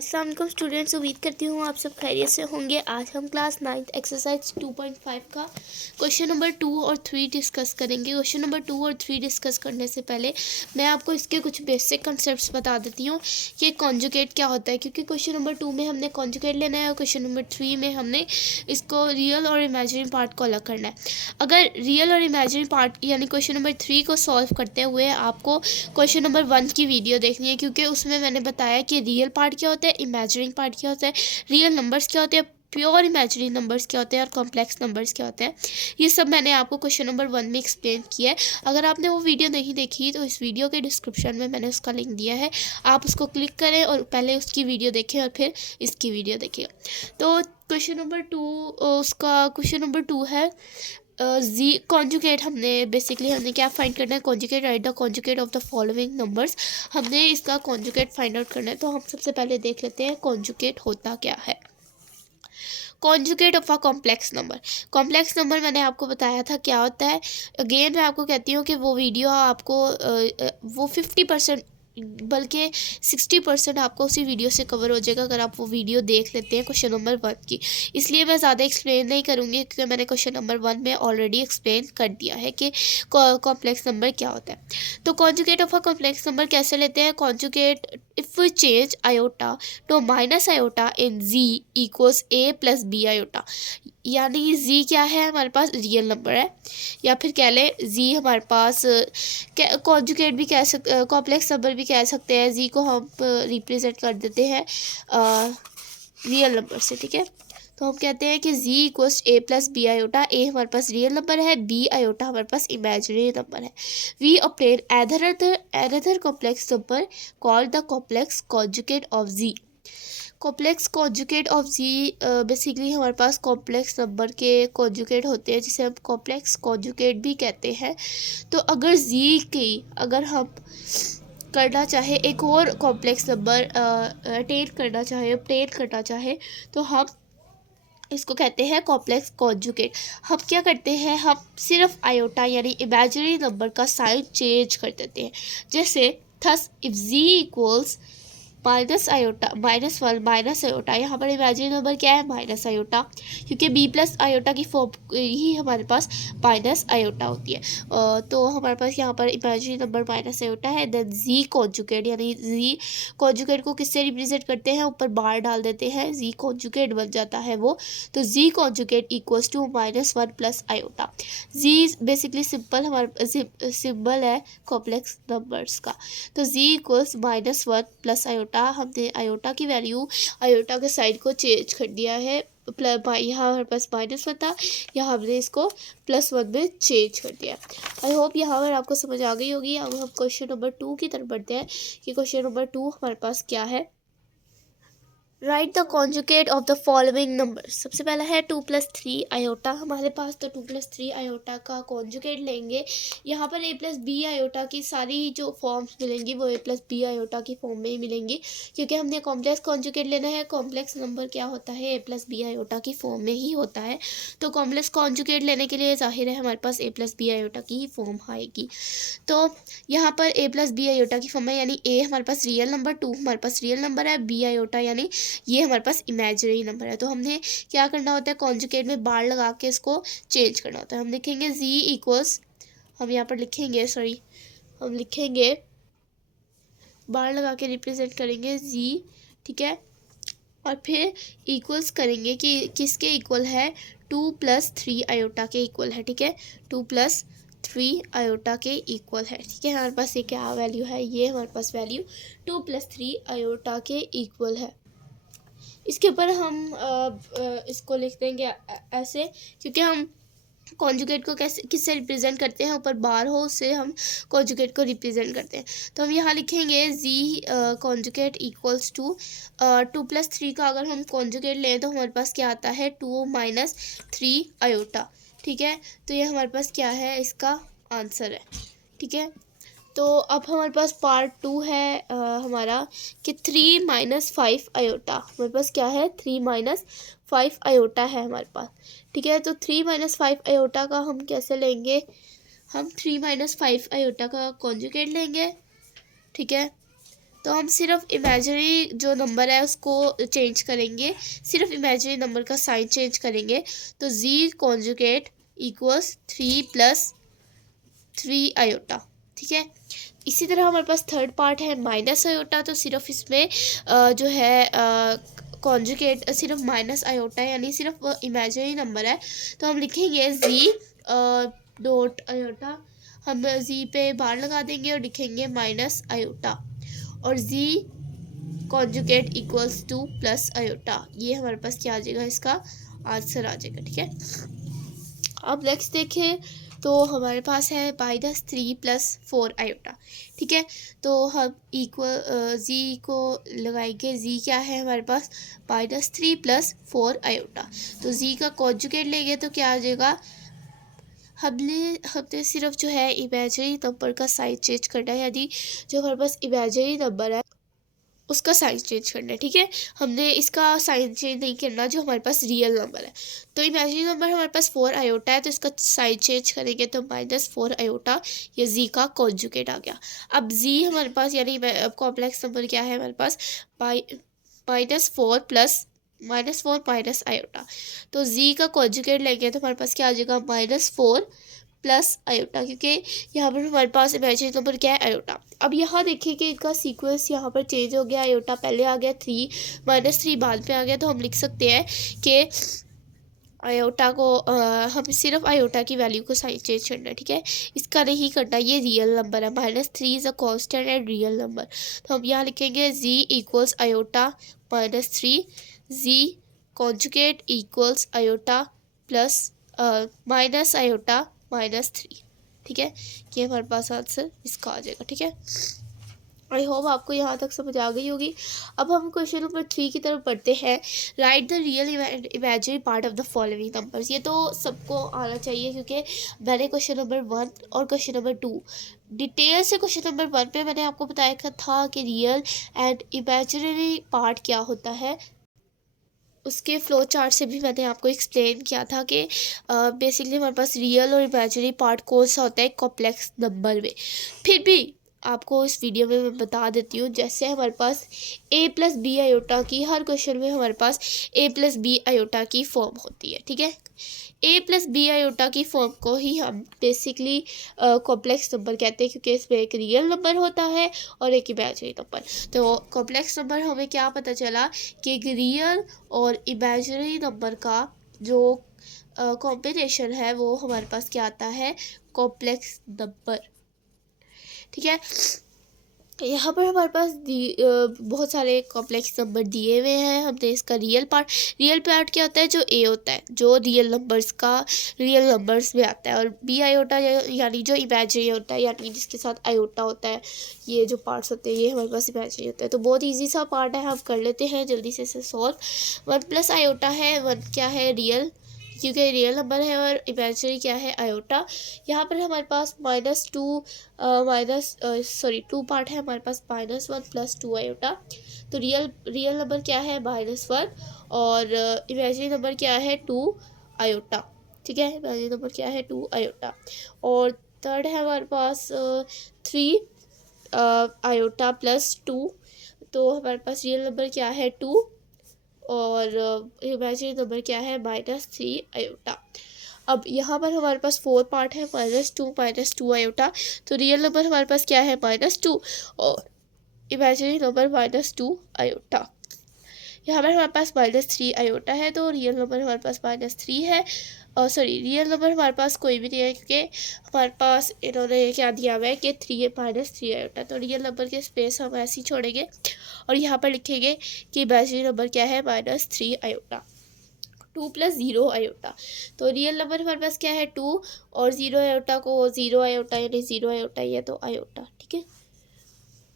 अस्सलाम वालेकुम स्टूडेंट्स, उम्मीद करती हूँ आप सब खैरियत से होंगे। आज हम क्लास 9th एक्सरसाइज 2.5 का क्वेश्चन नंबर 2 और 3 डिस्कस करेंगे। क्वेश्चन नंबर 2 और 3 डिस्कस करने से पहले मैं आपको इसके कुछ बेसिक कंसेप्ट्स बता देती हूँ कि कॉन्जुगेट क्या होता है, क्योंकि क्वेश्चन नंबर 2 में हमने कॉन्जुगेट लेना है और क्वेश्चन नंबर 3 में हमने इसको रियल और इमेजिनरी पार्ट को अलग करना है। अगर रियल और इमेजिनरी पार्ट यानी क्वेश्चन नंबर 3 को सॉल्व करते हुए आपको क्वेश्चन नंबर 1 की वीडियो देखनी है, क्योंकि उसमें मैंने बताया कि रियल पार्ट क्या होता है, इमेजिनरी पार्ट क्या होता है, रियल नंबर्स क्या होते हैं, प्योर इमेजिनरी नंबर्स क्या होते हैं और कॉम्प्लेक्स नंबर्स क्या होते हैं। ये सब मैंने आपको क्वेश्चन नंबर 1 में एक्सप्लेन किया है। अगर आपने वो वीडियो नहीं देखी तो इस वीडियो के डिस्क्रिप्शन में मैंने उसका लिंक दिया है, आप उसको क्लिक करें और पहले उसकी वीडियो देखें और फिर इसकी वीडियो देखें। तो क्वेश्चन नंबर 2 है जी कॉन्जुगेट। हमने क्या फाइंड करना है, conjugate, right the conjugate of the following numbers. हमने इसका कॉन्जुगेट फाइंड आउट करना है। तो हम सबसे पहले देख लेते हैं कॉन्जुगेट होता क्या है। Conjugate of a complex number मैंने आपको बताया था क्या होता है। अगेन मैं आपको कहती हूँ कि वो वीडियो आपको वो 50% बल्कि 60% आपको उसी वीडियो से कवर हो जाएगा अगर आप वो वीडियो देख लेते हैं क्वेश्चन नंबर 1 की। इसलिए मैं ज़्यादा एक्सप्लेन नहीं करूँगी, क्योंकि मैंने क्वेश्चन नंबर 1 में ऑलरेडी एक्सप्लेन कर दिया है कि कॉम्प्लेक्स नंबर क्या होता है। तो conjugate of a complex number कैसे लेते हैं, conjugate if we change iota to minus iota in z equals a plus b iota. यानी जी क्या है, हमारे पास रियल नंबर है, या फिर कह लें जी हमारे पास कॉन्जुगेट भी कह सकते, कॉम्प्लेक्स नंबर भी कह सकते हैं। जी को हम रिप्रेजेंट कर देते हैं रियल नंबर से, ठीक है। तो हम कहते हैं कि z equals a plus b iota. A हमारे पास रियल नंबर है, बी आयोटा हमारे पास इमेजिनरी नंबर है। We obtain another complex number called the complex conjugate of z. Complex conjugate of z basically हमारे पास कॉम्प्लेक्स नंबर के conjugate होते हैं, जिसे हम कॉम्प्लेक्स कॉन्जुगेट भी कहते हैं। तो अगर जी की अगर हम करना चाहे एक और कॉम्प्लेक्स नंबर ऑब्टेन करना चाहे तो हम इसको कहते हैं कॉम्प्लेक्स कॉन्जुगेट। हम क्या करते हैं, हम सिर्फ आयोटा यानी इमेजिनरी नंबर का साइन चेंज कर देते हैं। जैसे thus if z equals minus iota -1 minus iota, यहाँ पर इमेजिनरी नंबर क्या है, माइनस आयोटा, क्योंकि बी प्लस आयोटा की फॉर्म ही हमारे पास माइनस आयोटा होती है। तो हमारे पास यहाँ पर इमेजिनरी नंबर माइनस आयोटा है। देन जी कॉन्जुगेट, यानी जी कॉन्जुगेट को किससे रिप्रेजेंट करते हैं, ऊपर बार डाल देते हैं, जी कॉन्जुगेट बन जाता है वो। तो Z conjugate equals to -1 plus iota. Z basically simple हमारे सिंबल है कॉम्प्लेक्स नंबर्स का। तो जी इक्वल्स -1 प्लस आयोटा। हमने आयोटा की वैल्यू, आयोटा के साइड को चेंज कर दिया है। यहाँ हमारे पास -1 था, यहाँ हमने इसको +1 में चेंज कर दिया। आई होप यहाँ पर आपको समझ आ गई होगी। अब हम क्वेश्चन नंबर 2 की तरफ बढ़ते हैं कि क्वेश्चन नंबर 2 हमारे पास क्या है। Right the conjugate of the following number. सबसे पहला है 2 + 3 आयोटा हमारे पास। तो 2 + 3 आयोटा का कॉन्जुगेट लेंगे। यहाँ पर a + b आयोटा की सारी जो फॉर्म्स मिलेंगी वो a + b आयोटा की फॉर्म में ही मिलेंगी, क्योंकि हमने कॉम्प्लेक्स कॉन्जुगेट लेना है। कॉम्प्लेक्स नंबर क्या होता है, a + b आयोटा की फॉर्म में ही होता है। तो कॉम्प्लेक्स कॉन्जुगेट लेने के लिए जाहिर है हमारे पास a + b आयोटा की ही फॉर्म आएगी। तो यहाँ पर a + b आयोटा की फॉर्म है, यानी a हमारे पास रियल नंबर, 2 हमारे पास रियल नंबर है, b आयोटा यानी ये हमारे पास इमेजिनरी नंबर है। तो हमने क्या करना होता है, कॉन्जुगेट में बार लगा के इसको चेंज करना होता है। हम लिखेंगे z इक्वल्स, हम यहाँ पर लिखेंगे हम लिखेंगे बार लगा के रिप्रेजेंट करेंगे z, ठीक है। और फिर इक्वल्स करेंगे कि किसके इक्वल है, 2 + 3 आयोटा के इक्वल है, ठीक है। 2 + 3 आयोटा के इक्वल है, ठीक है। हमारे पास ये क्या वैल्यू है, ये हमारे पास वैल्यू 2 + 3 आयोटा के इक्वल है। इसके ऊपर हम इसको लिख देंगे ऐसे, क्योंकि हम कॉन्जुगेट को कैसे किससे रिप्रेजेंट करते हैं, ऊपर बार हो उससे हम कॉन्जुगेट को रिप्रेजेंट करते हैं। तो हम यहाँ लिखेंगे जी कॉन्जुगेट इक्वल्स टू 2 + 3 का अगर हम कॉन्जुगेट लें तो हमारे पास क्या आता है, 2 - 3 आयोटा, ठीक है। तो ये हमारे पास क्या है, इसका आंसर है, ठीक है। तो अब हमारे पास पार्ट 2 है हमारा कि 3 - 5 आयोटा। हमारे पास क्या है, 3 - 5 आयोटा है हमारे पास, ठीक है। तो 3 - 5 आयोटा का हम कैसे लेंगे, हम 3 - 5 आयोटा का कॉन्जुगेट लेंगे, ठीक है। तो हम सिर्फ इमेजिनरी जो नंबर है उसको चेंज करेंगे, सिर्फ इमेजिनरी नंबर का साइन चेंज करेंगे। तो जी कॉन्जुगेट इक्वल्स 3 + 3 आयोटा, ठीक है। इसी तरह हमारे पास थर्ड पार्ट है माइनस आयोटा। तो सिर्फ इसमें जो है कॉन्जुगेट सिर्फ माइनस आयोटा है, यानी सिर्फ इमेजिनरी नंबर है। तो हम लिखेंगे जी डॉट आयोटा, हम जी पे बार लगा देंगे और लिखेंगे माइनस आयोटा, और जी कॉन्जुगेट इक्वल्स 2 + आयोटा। ये हमारे पास क्या आ जाएगा, इसका आंसर आ जाएगा, ठीक है। अब नेक्स्ट देखें तो हमारे पास है -3 + 4 आयोटा, ठीक है। तो हम इक्वल जी को लगाएंगे, जी क्या है हमारे पास -3 + 4 आयोटा। तो जी का कॉन्जुगेट लेंगे तो क्या आ जाएगा, हमने सिर्फ जो है इमेजिनरी नंबर का साइन चेंज करना है, यानी जो हमारे पास इमेजिनरी नंबर है उसका साइन चेंज करना है, ठीक है। हमने इसका साइन चेंज नहीं करना जो हमारे पास रियल नंबर है। तो इमेजिनरी नंबर हमारे पास 4 आयोटा है, तो इसका साइन चेंज करेंगे तो -4 आयोटा, ये जी का कॉन्जुगेट आ गया। अब जी हमारे पास यानी कॉम्प्लेक्स नंबर क्या है हमारे पास, -4 आयोटा। तो जी का कॉन्जुगेट लेंगे तो हमारे पास क्या आ जाएगा, -4 + आयोटा, क्योंकि यहाँ पर हमारे पास इमेजिनरी नंबर क्या है, आयोटा। अब यहाँ देखिए कि इनका सीक्वेंस यहाँ पर चेंज हो गया, आयोटा पहले आ गया, 3 -3 बाद में आ गया। तो हम लिख सकते हैं कि आयोटा को हम सिर्फ आयोटा की वैल्यू को साइन चेंज करना है, ठीक है। इसका नहीं करना, ये रियल नंबर है, -3 is a constant and real number. तो हम यहाँ लिखेंगे Z equals iota -3, Z conjugate equals iota plus minus iota -3, ठीक है। ये हमारे पास आंसर इसका आ जाएगा, ठीक है। आई होप आपको यहाँ तक समझ आ गई होगी। अब हम क्वेश्चन नंबर 3 की तरफ पढ़ते हैं। Right the real imaginary part of the following numbers. ये तो सबको आना चाहिए, क्योंकि मैंने क्वेश्चन नंबर 1 और क्वेश्चन नंबर 2 डिटेल से क्वेश्चन नंबर 1 पे मैंने आपको बताया था कि रियल एंड इमेजिनरी पार्ट क्या होता है। उसके फ्लो चार्ट से भी मैंने आपको एक्सप्लेन किया था कि बेसिकली हमारे पास रियल और इमेजिनरी पार्ट कौन सा होता है कॉम्प्लेक्स नंबर में। फिर भी आपको इस वीडियो में मैं बता देती हूँ, जैसे हमारे पास a + b आयोटा की हर क्वेश्चन में हमारे पास a + b आयोटा की फॉर्म होती है, ठीक है। a + b आयोटा की फॉर्म को ही हम बेसिकली कॉम्प्लेक्स नंबर कहते हैं, क्योंकि इसमें एक रियल नंबर होता है और एक इमेजिनरी नंबर। तो कॉम्प्लेक्स नंबर हमें क्या पता चला कि एक रियल और इमेजिनरी नंबर का जो कॉम्बिनेशन है वो हमारे पास क्या आता है, कॉम्प्लेक्स नंबर, ठीक है। यहाँ पर हमारे पास बहुत सारे कॉम्प्लेक्स नंबर दिए हुए हैं। हमने इसका रियल पार्ट क्या होता है, जो ए होता है, जो रियल नंबर्स में आता है, और बी आयोटा यानी जो इमेजिनरी होता है, यानी जिसके साथ आयोटा होता है। ये जो पार्ट्स होते हैं ये हमारे पास इमेजिनरी होता है। तो बहुत ईजी सा पार्ट है, हम कर लेते हैं जल्दी से इसे सॉल्व। 1 + आयोटा है, 1 क्या है, रियल, क्योंकि रियल नंबर है, और इमेजिनरी क्या है, आयोटा। यहाँ पर हमारे पास टू पार्ट है हमारे पास, -1 + 2 आयोटा। तो रियल नंबर क्या है, -1, और इमेजिनरी नंबर क्या है, 2 आयोटा, ठीक है। इमेजिनरी नंबर क्या है, 2 आयोटा। और थर्ड है हमारे पास 3 आयोटा +2। तो हमारे पास रियल नंबर क्या है, 2, और इमेजिनरी नंबर क्या है, -3 आयोटा। अब यहाँ पर हमारे पास 4 पार्ट है, -2 आयोटा। तो रियल नंबर हमारे पास क्या है, -2, और इमेजिनरी नंबर -2 आयोटा। यहाँ पर हमारे पास -3 आयोटा है, तो रियल नंबर हमारे पास -3 है। रियल नंबर हमारे पास कोई भी नहीं है, क्योंकि हमारे पास इन्होंने क्या दिया हुआ है कि -3 आयोटा। तो रियल नंबर के स्पेस हम ऐसे ही छोड़ेंगे और यहाँ पर लिखेंगे कि इमेजिनरी नंबर क्या है, -3 आयोटा। 2 + 0 आयोटा। तो रियल नंबर हमारे पास क्या है, 2, और 0 आयोटा को 0 आयोटा यानी 0 आयोटा ही है, तो आयोटा, ठीक है।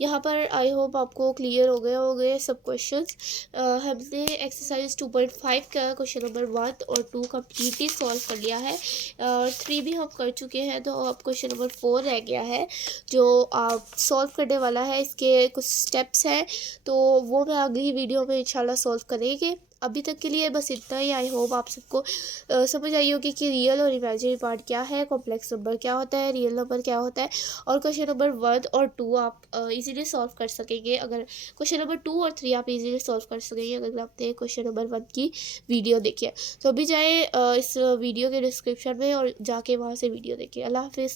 यहाँ पर आई होप आपको क्लियर हो गए सब क्वेश्चंस। हमने एक्सरसाइज 2.5 का क्वेश्चन नंबर 1 और 2 कम्प्लीटली सॉल्व कर लिया है, और 3 भी हम कर चुके हैं। तो अब क्वेश्चन नंबर 4 रह गया है, जो आप सॉल्व करने वाला है। इसके कुछ स्टेप्स हैं, तो वो मैं अगली वीडियो में इंशाल्लाह सॉल्व करेंगे। अभी तक के लिए बस इतना ही। आई होप आप सबको समझ आई होगी कि रियल और इमेजिनरी पार्ट क्या है, कॉम्प्लेक्स नंबर क्या होता है, रियल नंबर क्या होता है, और क्वेश्चन नंबर 1 और 2 आप इजीली सॉल्व कर सकेंगे। अगर क्वेश्चन नंबर 2 और 3 आप इजीली सॉल्व कर सकेंगे अगर आपने क्वेश्चन नंबर 1 की वीडियो देखी है। तो अभी जाए इस वीडियो के डिस्क्रिप्शन में और जाके वहाँ से वीडियो देखिए। अल्लाह हाफिज़।